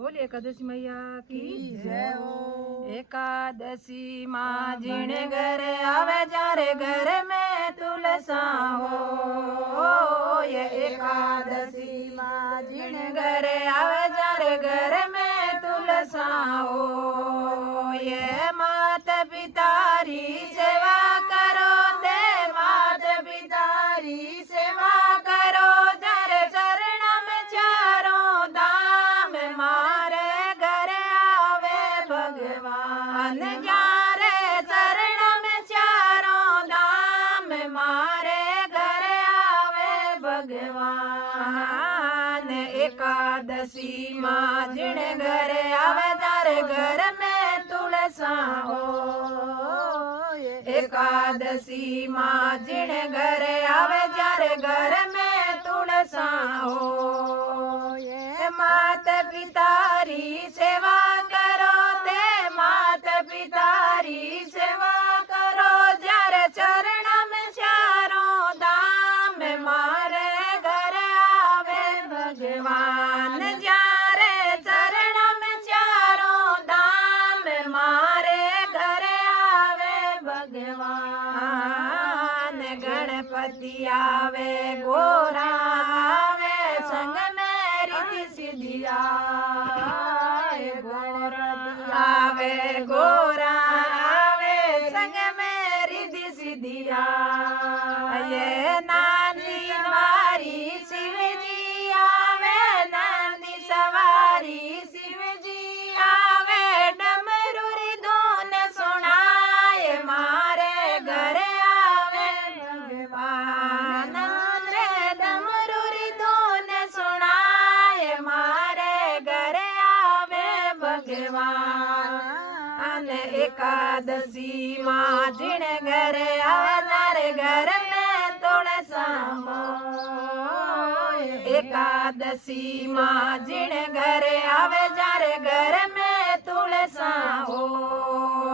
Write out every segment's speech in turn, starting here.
बोल एकादशी मैया की जय हो। एकादशी माँ जिण घर आवे जारे घर में तुलसा हो। ये एकादशी माँ जिण घर आवे जारे घर में तुलसा हो। ये मात पितारी सेवा करो दे मात पितारी सेवा करो जारे चरण में चारों धाम मारे घर आवे भगवान जारे चरण में चारों धाम मारे घर आवे भगवान। एकादशी माँ जिण घर आवे तारे घर में तुलसा हो। एकादशी माँ जिण घर आवे जारे घर में तुलसा हो। ये मात पितारी सेवा करो ते मात पितारी सेवा करो जारे चरण में चारों धाम मारे घर आवे भगवान जारे चरण में चारों धाम मारे घर आवे भगवान। गणपति आवे गोरा आवे संग में रिद्धि सिद्धि आवे गोरा आवे गोरा आवे संग में रिद्धि सिद्धि आवे। नानी सवारी शिव जी आवे नानी सवारी शिव जी आवे डमरू धुन सुनाए मारे घर आवे भगवान रे डमरू धुन सुनाए मारे घर आवे भगवान। एकादशी माँ जिण घर आवे तारे घर में तुलसा हो। एकादशी माँ जिण घर आवे जारे घर में तुलसा हो।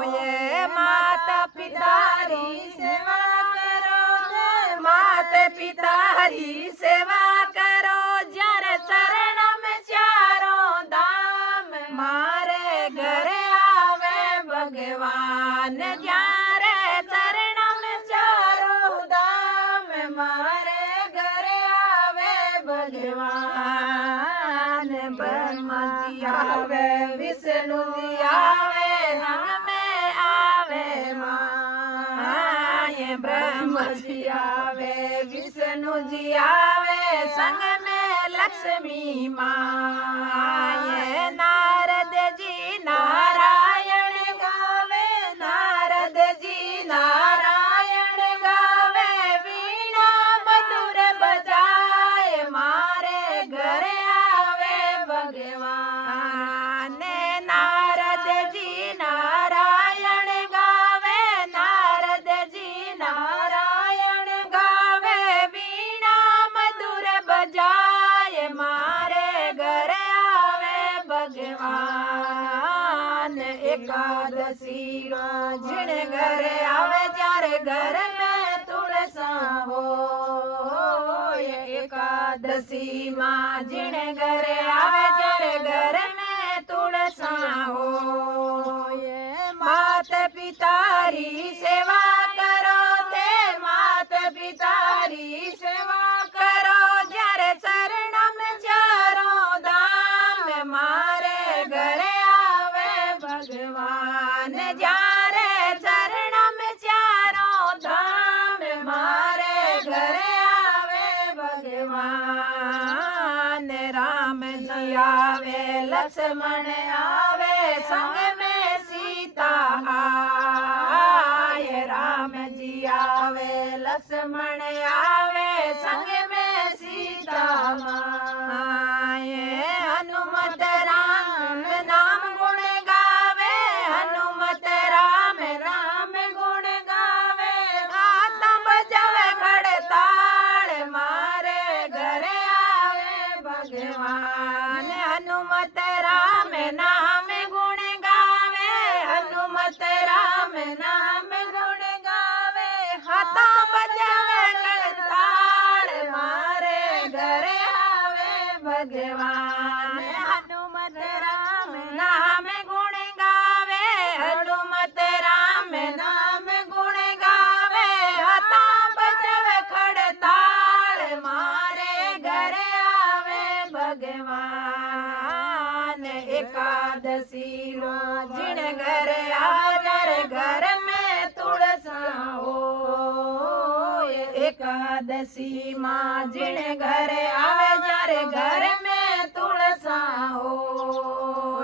ये माता पितारी सेवा करो दे माता पितारी सेवा करो जारे चरण में चारों धाम मारे घर आवे भगवान जारे चरण में चारों धाम मारे घर आवे भगवान। ब्रह्मा जी आवे विष्णु जी आवे रंग में आवे माँ। ये ब्रह्मा जी आवे विष्णु जी आवे संग में लक्ष्मी माँ। ये नारद जी नारायण गावे नारद जी नारायण गावे वीणा मधुर बजाए मारे घर आवे भगवान। नारद जी नारायण गावे नारद जी नारायण गावे वीणा मधुर बजाए मारे घर आवे भगवान। एकादशी माँ जिण घर आवे जारे घर में तुलसा हो। एकादशी माँ जिण घर आवे जारे घर में तुलसा हो। ये मात पितारी सेवा करो ते मात पितारी सेवा करो जारे चरण में चारों धाम मारे घर आवे भगवान जारे चरण में चारों धाम मारे घर आवे भगवान। राम जी आवे लक्ष्मण आवे संग में सीता आए। राम जी आवे लक्ष्मण आवे संग में सीता आए। हनुमत राम नाम गुण गावे हनुमत राम राम गुण गावे आता बजावे खड़ताल मारे घर आवे भगवान। हनुमत राम नाम गुण गावे हनुमत राम नाम गुण गावे हाथा बजावे खड़ताल मारे घर आवे भगवान। एकादशी मां जिण घर आवे जारे घर में तुलसा हो। एकादशी मां जिण घर आवे जारे घर में तुलसा हो।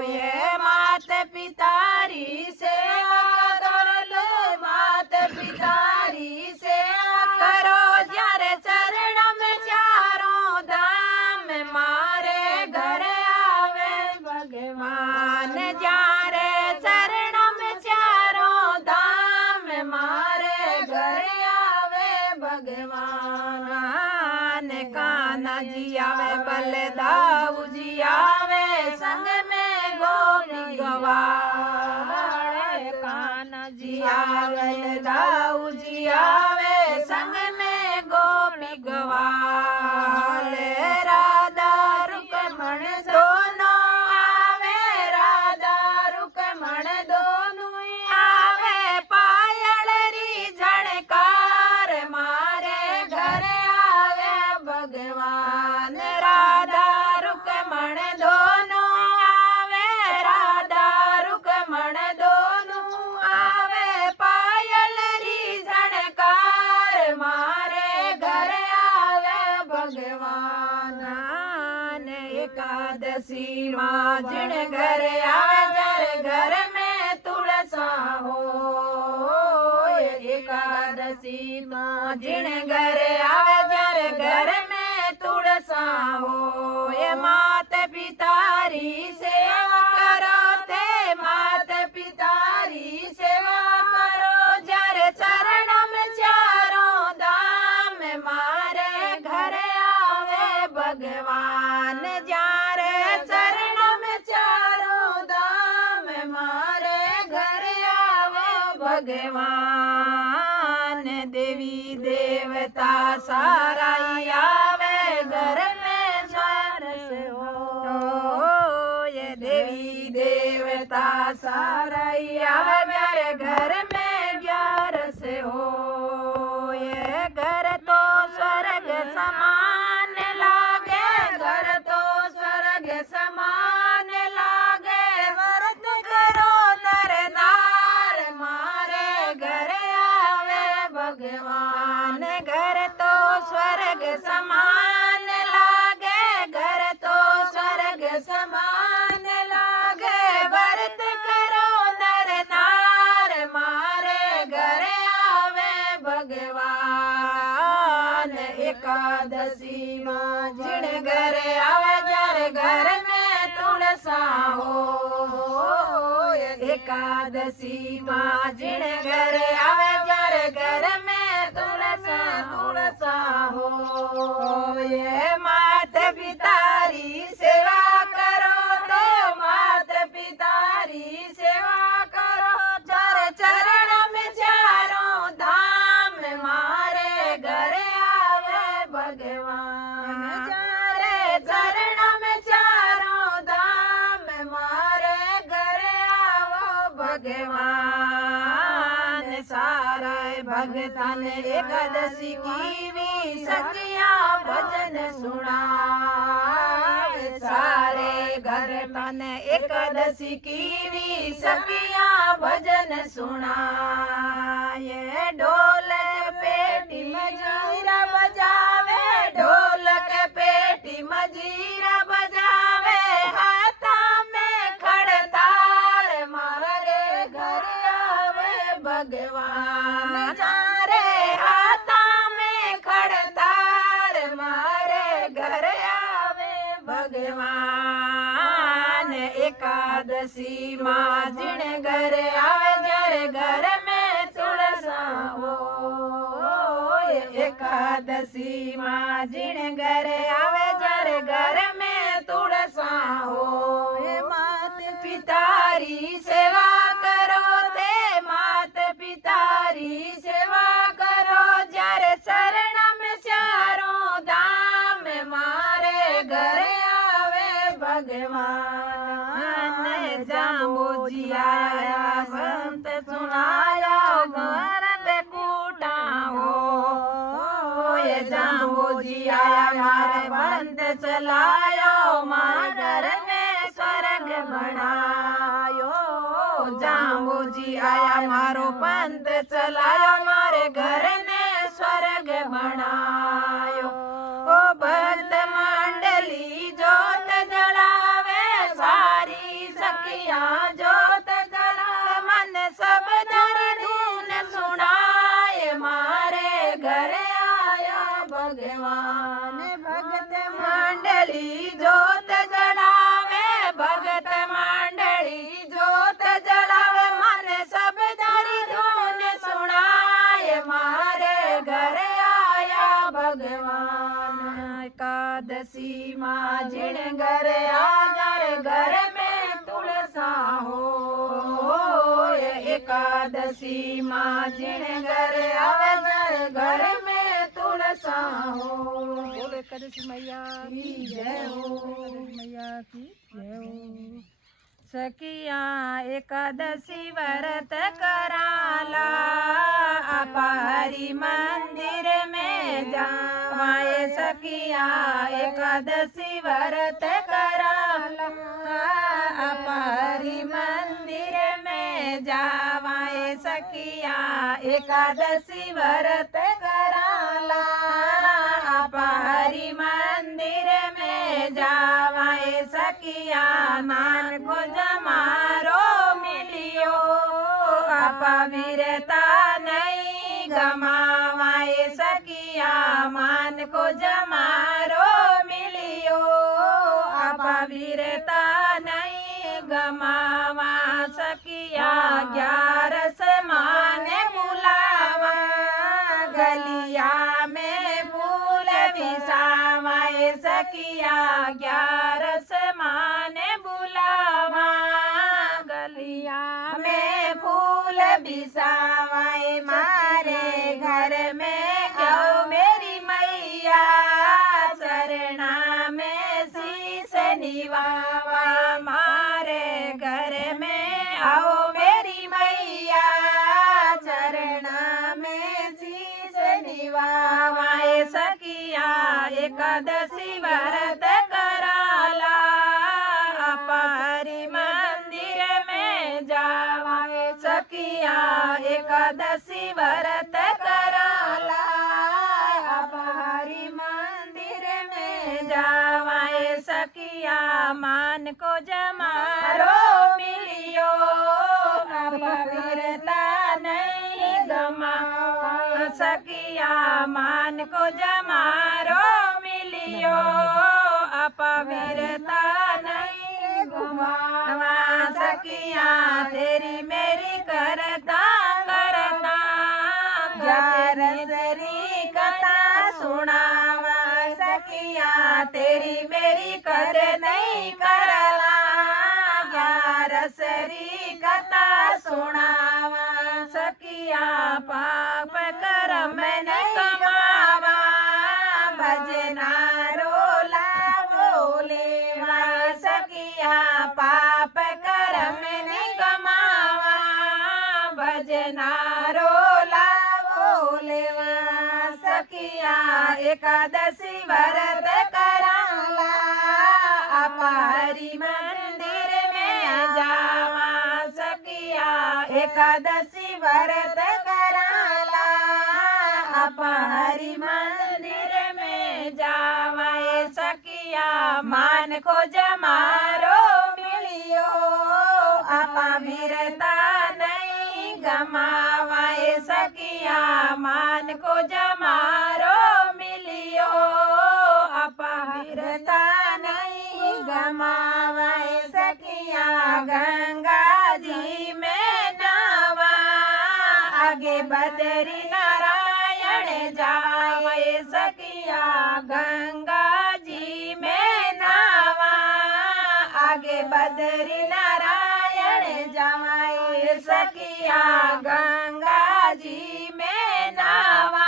ये मात पितारी सेवा करो लो, मात पितारी सेवा करो जारे चरण में चारों धाम मारे घर आवे भगवान। जारे चरण में चारों धाम मारे घर आवे भगवान। कान्हा जी आवे बलदाऊ जी आवे संग में गोपी गवार। कान्हा जी आवे दाऊ जी आवे संग में गोपी गवार। राधा रुक्मण दोनों आवे, राधा रुक्मण दोनों आवे पायल री झणकार मारे घर आवे भगवान। राधा रुक्मण दोनों आवे, राधा रुक्मण दोनों आवे पायल री झणकार मारे घर आवे भगवान। एकादशी मां जिण घर आवे जारे घर में तुलसा हो। एकादशी मां जिण घर आवे जारे घर में तुलसा हो। ये मात पितारी सेवा करो ते, मात पितारी सेवा करो जारे चरण में चारों धाम मारे घर आवे भगवान। जारे चरण में चारों धाम मारे घर आवे भगवान। देवी देवता सारा ही आवे घर में स्वारस हो। ये देवी देवता सारा ही आवे घर में ग्यारस हो। ये घर तो स्वर्ग समान लागे, घर तो स्वर्ग समान लागे। व्रत करो नर नार मारे घर आवे भगवान। घर तो स्वर्ग समान लागे, घर तो स्वर्ग समान लागे। व्रत करो नर नार मारे घर आवे भगवान। एकादशी मां जिण घर आवे जारे घर में तुलसा हो। एकादशी मां जिण घर आवे जारे घर में तुलसा हो। ये मात पितारी सेवा करो तो, मात पितारी सेवा करो जारे चरण में चारों धाम मारे घर आवे भगवान। जारे चरण में चारों धाम मारे घर आवो भगवान। सारा भगतन एकादशी की भी सखिया भजन सुनाए। सारे भगतन एकादशी की भी सखिया भजन सुनाए। ढोलक पेटी मजीरा बजावे, ढोलक पेटी मजीरा बजावे। हाथा में खड़ताल मारे घर आवे भगवान। जारे हाथा में खड़ताल मारे घर आवे भगवान। एकादशी मां जिण घर आवे जारे घर में तुलसा हो। एकादशी मां जिण घर आवे जारे घर में तुलसा हो। मात पितारी सेवा करो ते, मात पितारी सेवा करो जारे चरण में चारों धाम मारे घर आवे भगवान। जाम्बू जी आया संत सुनाया घर बेकूटा हो। ये जाम्बू जी आया मारे बंद चलाया माँ घर में स्वर्ग भणायो। जांबूजी आया मारो पंथ चलायो, मारे घर ने स्वर्ग बनायो। ओ भक्त मंडली जोत जलावे, सारी सखियां जोत जलावे, मन सब धरी धून सुनाए, मारे घर आया भगवान। भक्त मंडली जोत जलावे, भक्त मंडली जोत जलावे, मन सब धरी धून सुनाए, मारे घर आया भगवान। एकादशी माँ जिन घर आजार, घर में तुलसा हो। एकादशी माँ जिन घर आजार, घर में तुलसा हो। बोलो एकादशी मैया की जय हो, एकादशी मैया की जय हो। सखिया एकादशी व्रत कराला, आपा हरि मंदिर में जावाए। सखिया एकादशी व्रत कराला, आपा हरि मंदिर में जावाए। सखिया एकादशी व्रत कराला, आपा हरि मंदिर में जावाए। सखिया मान को जमारो मिलियो, आपा वीरता नहीं गमावाए। सखिया मान को जमारो मिलियो, आपा वीरता नहीं गमावा। सखिया 11 माने बुलावा, गलिया में फूल बिसावाए। सखिया 11 माने बुलावा, गलिया में फूल बिसावाए। मारे घर में क्यों मेरी मैया, शरणा में शीश निवावा। मारे घर में आओ मेरी मैया, चरणा में शीश निवावाए। सखिया एकादशी व्रत कराला, आपा हरि मंदिर में जावाए। सखिया एकादशी व्रत कराला, आपा हरि मंदिर में जावाए। सखिया मान को जमारो मिलियो, आपा वीरता नहीं गमावा। सखिया मान को जमारो मिलियो, आपा वीरता नहीं गमावा। सखिया तेरी मेरी करता करता, ग्यारसरी कथा सुनावा। सखिया तेरी मेरी कर नहीं करला, 11 कथा सुनावा। सखिया पाप कर्म नहीं कमावा, भजना रोला बोलेवा। सखिया पाप कर्म नहीं कमावा, भजना रोला बोलेवा। सखिया एकादशी व्रत कराला, आपा हरि मंदिर में जावा। सखिया एकादशी व्रत कराला, आपा हरि मंदिर में जावाए। सखिया मान को जमारो मिलियो, आपा वीरता नहीं गमावाए। सखिया मान को जमारो मिलियो, आपा वीरता नहीं गमावाए। सखिया गंगा जी में जावा, आगे बद्री नारायण जावे। सखिया गंगा जी में नावा, आगे बद्री नारायण जावे। सखिया गंगा जी में नावा,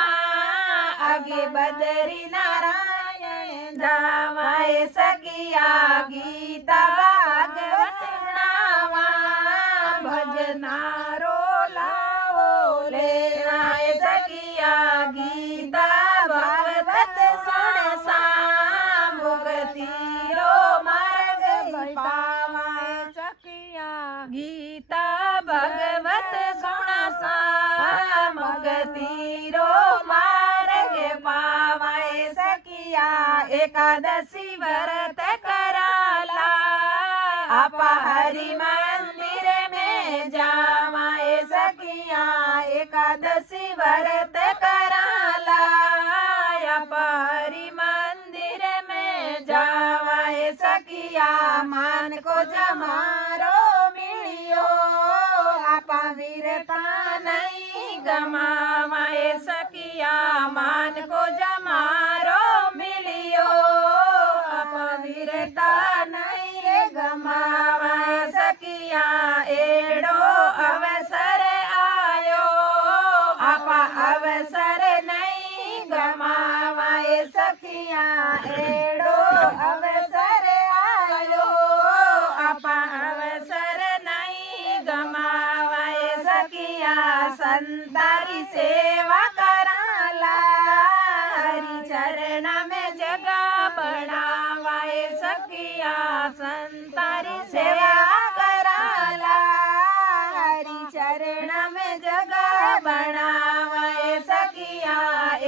आगे बद्री नारायण जावे। सखिया गीता भागवत सुनावा, भजना रोला बोले। सखिया गीता भागवत सुन सा, मुक्ति रो मार्ग पावा। गीता भगवत सुण सा मुक्ति रो मार्ग पावाए सखिया एकादशी व्रत कराला आपा हरि मंदिर में जावाए सखिया एकादशी व्रत कराला आपा हरि मंदिर में जावाए सखिया मान को जमारो मिलियो आपा वीरता नहीं गमावाए सखिया मान को जमारो मिलियो आपा वीरता नहीं रे गमावाए सखिया एड़ो अवसर आयो आपा अवसर नहीं गमावाए सखिया एड़ो अवसर आयो आपा अवसर नहीं गमावाए सखिया संतारी सेवा कराला हरि चरण में जगह बनावाए सखिया संतारी सेवा कराला हरि चरण में जगह बनावाए सखिया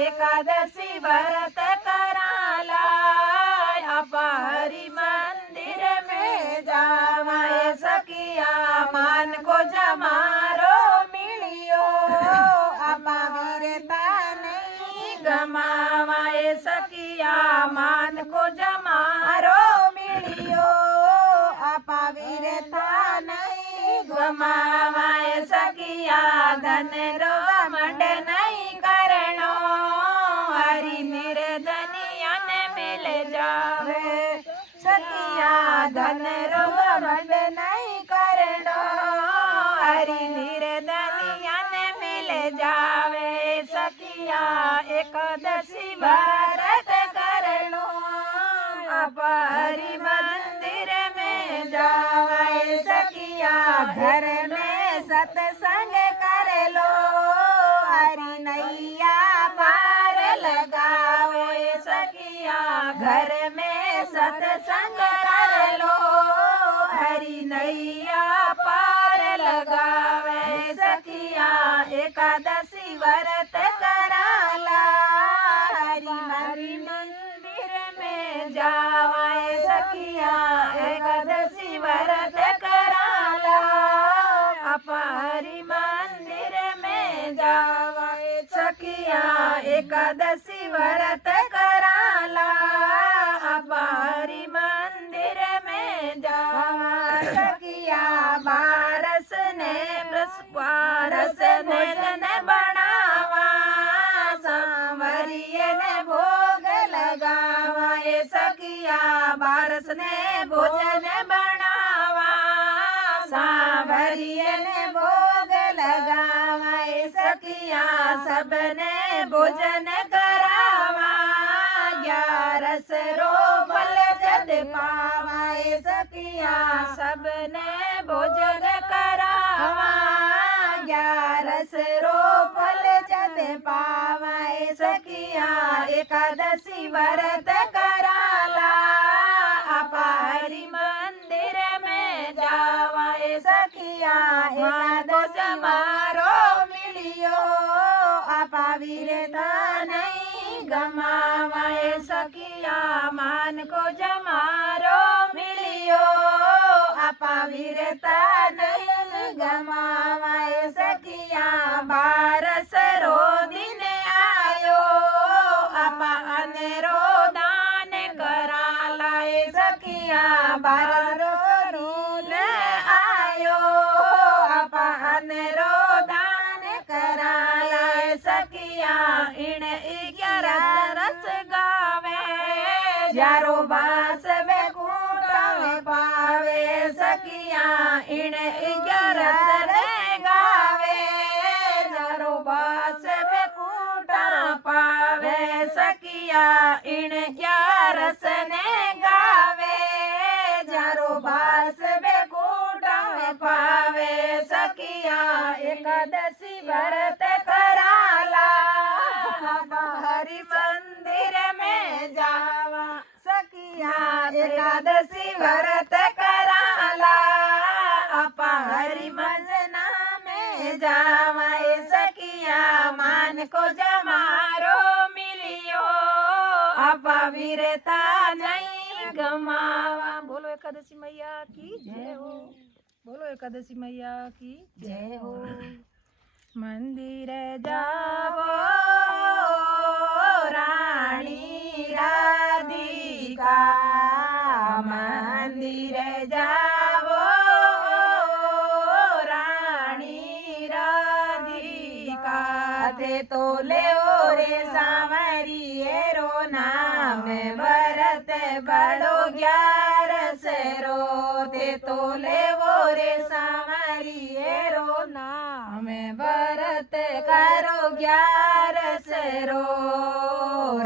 एकादशी व्रत कराला आपा हरि मंदिर में जावाए सखिया मान को जमारो मिलियो आपा वीरता नहीं गमावाए सखिया मान को जमारो मिलियो आपा वीरता नहीं गमावाए सखिया धन रो घमंड नहीं करणो हरि निर्धनियन मिल जावे सखिया धन रो घमंड नहीं करणो हरि निर्धनियन मिल जावे सखिया एकादशी व्रत कर लो आपा हरि मंदिर में जावे सखिया घर में सत्संग कर लो हरि नैया पार लगावे सखिया घर में सत्संग कर लो हरि नैया पार लगावे सखिया एकादशी व्रत कराला हरि मंदिर में जावाए सखिया एकादशी व्रत कराला आपा हरि मंदिर में जावाए सखिया एकादशी व्रत कराला आपा हरि मंदिर में जावा सखिया बारस ने पारस ने धन बनावा सांवरिये ने भोग लगावा ये सखिया बारस ने भोजन बनावा सांवरिये ने भोग लगावा ये सखिया सबने भोजन करावा ग्यारस रो फल जद पावा ये सखिया सबने भोजन करावा ग्यारस रो फल जद पावाए सखिया एकादशी व्रत कराला आपा हरि मंदिर में जावाए सखिया एकादशी मारो मिलियो आपा वीरता नहीं गमावाए सखिया मान को जमारो मिलियो आपा वीरता नहीं गमावाए सखिया बारस रो दिन आयो आपा अनेरो दान करालाए सखिया बारस रो आयो आपा अनेरो दान करालाए सखिया इन 11 रस गावे जारो बास बेकूटा में पावे सखिया इन 11 ने गावे जारो बास बेकूटा पावे सखिया इन 11 ने गावे जारो बास बेकूटा में पावे सखिया एकादशी व्रत कराला हरि मंदिर में जावा सखिया एकादशी व्रत कराला आपा जावाए सखिया मान को जमारो मिलियो आपा वीरता नहीं गमावा। बोलो एकादशी मैया की जय हो। बोलो एकादशी मैया की जय हो। मंदिर जावो रानी राधिका मंदिर जावो रानी राधिका ते तो ले रे सावरिये रो नाम भरत बड़ो 11 रो ते तो ले रे सावरिये रो नाम भरत करो 11 रो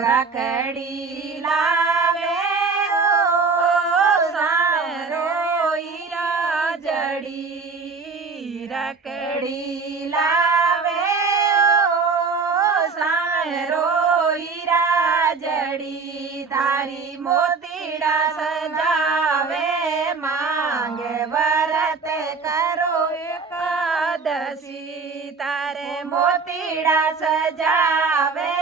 रखड़ी लावे सारो हीरा जड़ी रखड़ी लावे सारो हीरा जड़ी तारी मोतीड़ा सजावे मांगे व्रत करो एकादशी तारे मोतीड़ा सजावे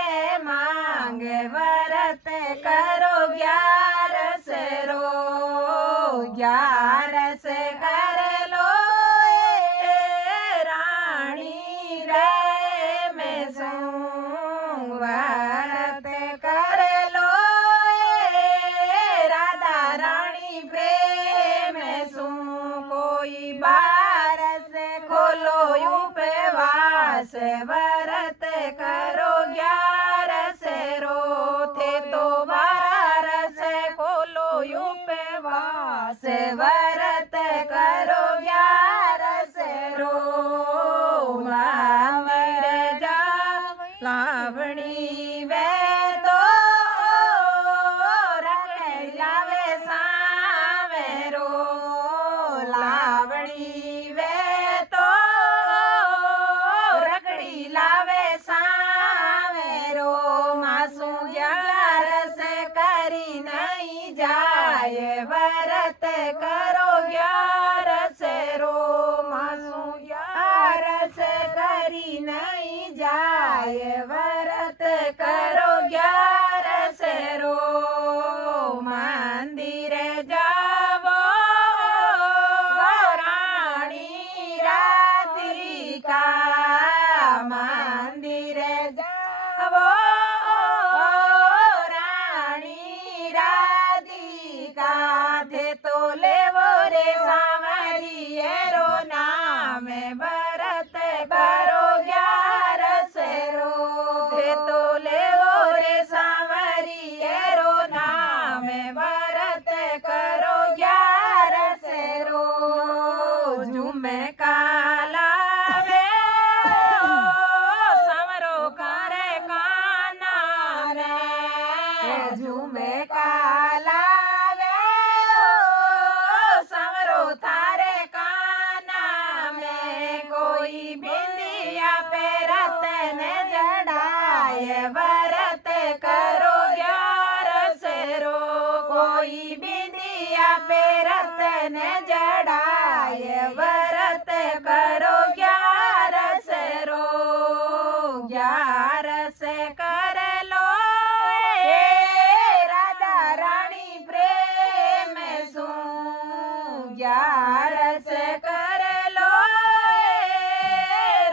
मांगे व्रत करो 11 रो 11 कर लो रानी रे में सो व्रत कर लो राधा रानी प्रेम सो कोई 12 खोलो उपवास व्रत करो 11 रो थे तो 12 खोलो उपवास व्रत करो 11 रो मंदिर जा लावणी वे तो रखड़ी लावे सावे रो लावणी वे तो रखड़ी लावे सावे रो मासू 11 करी नहीं जाए व्रत करो 11 रो मासू 11 करी नहीं जाए व्रत करो 11 रो मंदिर जावो रानी राधिका मंदिर जावो रानी राधिका थे तो ले रे सावरिये रो नाम भरत करो 11 रो थे तो ले रे सावरिये रो नाम भरत करो 11 रो झूमे काला वे समरो करे काना में झूमे काला वे समरो थारे काना में कोई बिंदिया पे रतन जड़ाए व्रत करो 11 रो कोई बिंदिया पे रतन जड़ाए व्रत करो 11 रो 11 कर लो राधा रानी प्रेम सो 11 कर लो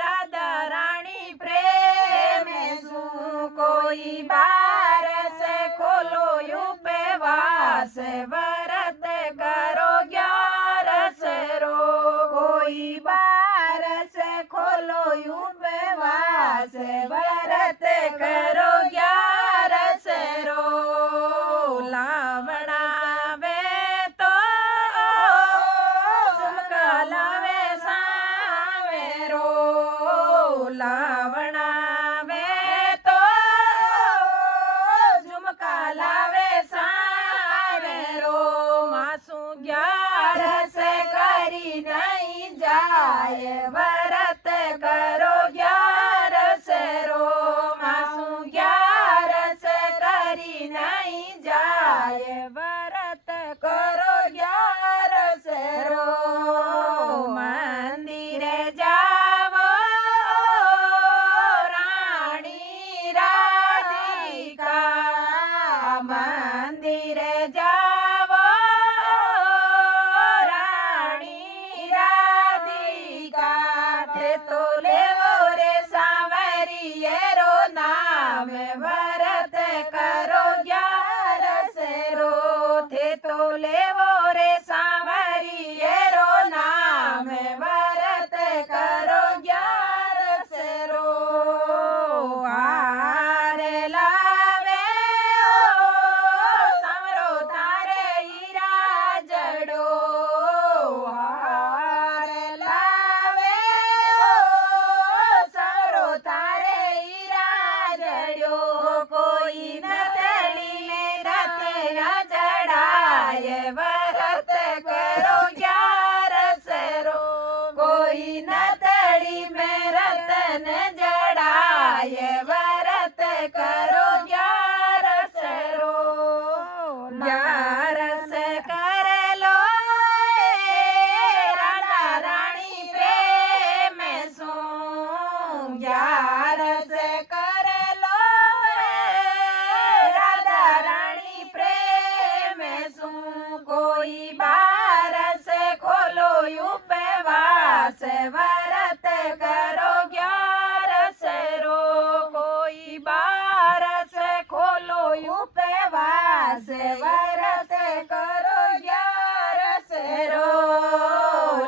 राधा रानी प्रेम सो कोई 12 खोलो उपवास व्रत करो 11 रो कोई 12 खोलो उपवास व्रत करो 11 रो लावणा वे तो झुमका लावे सावे रो लावणा वे तो झुमका लावे सावे रो मासू 11 करी नहीं जाए व्रत करो 11 रो मासू 11 करी नहीं जाए व्रत करो 11 रो मंदिर जावो उपवास व्रत करो 11 रो कोई 12 खोलो उपवास व्रत करो 11 रो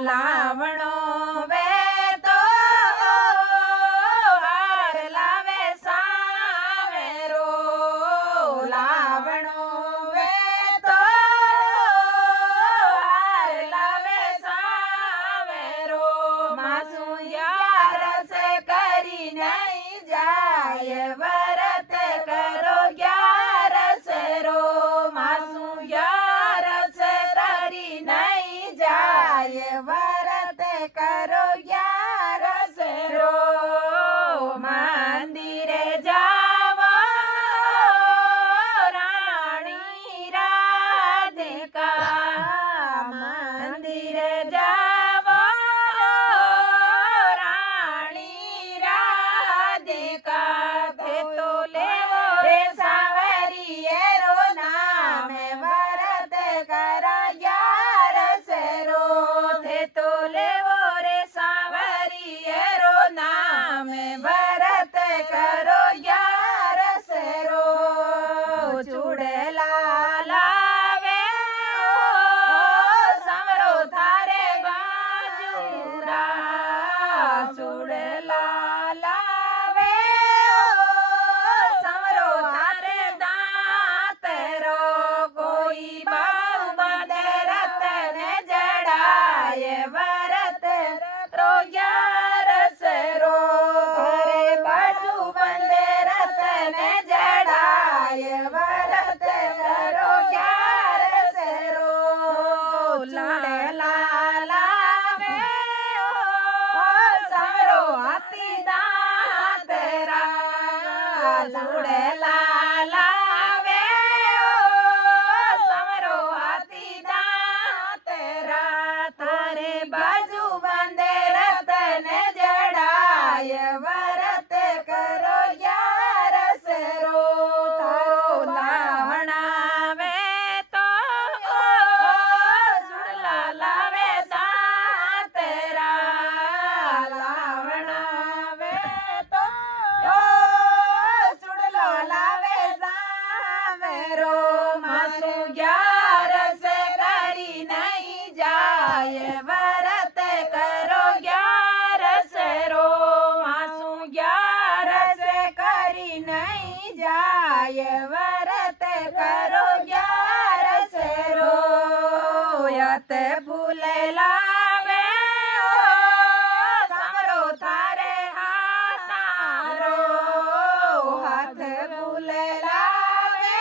लावणो वेतो हार लावे सावेरो लावणो वेतो हार लावे सावेरो मासू 11 करी नहीं जाय व्रत करो 11 रो मासू 11 करी नहीं जाय व्रत करो 11 रो मंदिरे जावो राणी राधिका मंदिरे जावो राणी राधिका थे तो लेवो रे सावरिये रो नाम व्रत करो 11 रो थे तो लेवो रे सावरिये रो नाम व्रत करो 11 रो चूड़ेला लावे समरो थारे बाजूरा चूड़ेला लावे समरो थारे दांतरो कोई बाहु बांधे रतन जड़ाए व्रत रो 11 रो थारे बाजू बंधे रतन जड़ाए व्रत करो 11 रो चूड़ेला लावे समरो हाथी दांतरा चूड़ेला लावे समरो हाथी दांतरा थारे बाजू बंधे रतन जड़ाय व्रत करो 11 रो थारो लावणा वे तो जुड़ला लावे दांतरा लावणा वे तो जुड़लो लावे सावेरो मासू 11 करी नहीं जाय व्रत करो 11 रो मासू 11 करी नहीं जाय व्रत करो 11 रो यत फूल लावे समरो थारे हाथारो हाथ फूल लावे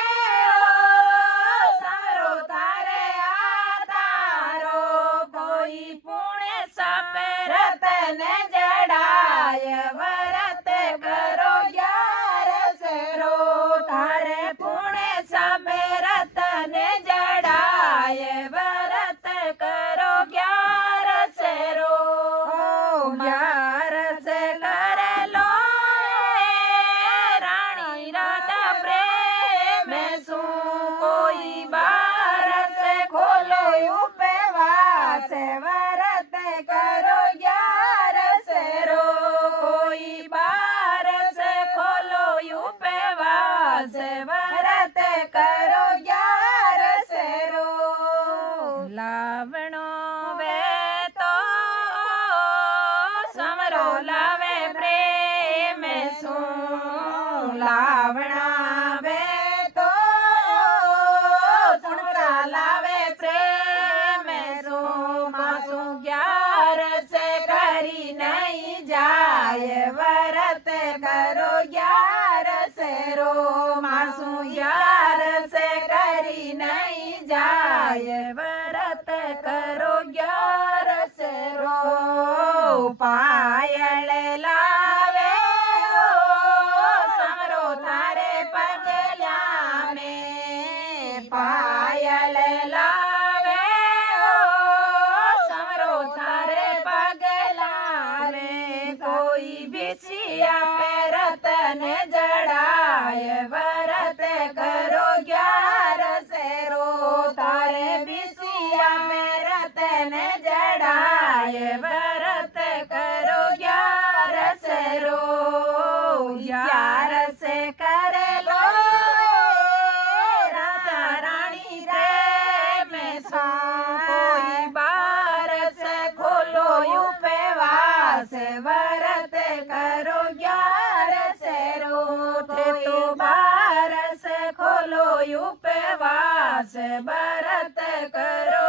समरो थारे हाथारो कोई पुणे सापे रतन जड़ाय व्रत करो 11 रो थारे पुणे सापे रतन जड़ाय व्रत करो 11 रो 11 कर लो रानी राधा प्रेम सू कोई 12 खोलो उपवास व्रत करो 11 रो कोई 12 खोलो उपवास व्रत करो 11 रो लावणो वे तो समरो लावे प्रेम सू लावणा वे तो सुणता लावे प्रेम सू मासू 11 करी नहीं जाय व्रत करो 11 रो मासू 11 करी नहीं जाय व्रत करो 11 रो पायल लावे समरो थारे पगला में पायल लावे समरो थारे पगला में कोई बिछिया पे रतन जड़ाय व्रत करो 11 रो थारे बिछिया में रतन जड़ाय व्रत करो 11 रोते तो 12 खोलो उपवास व्रत करो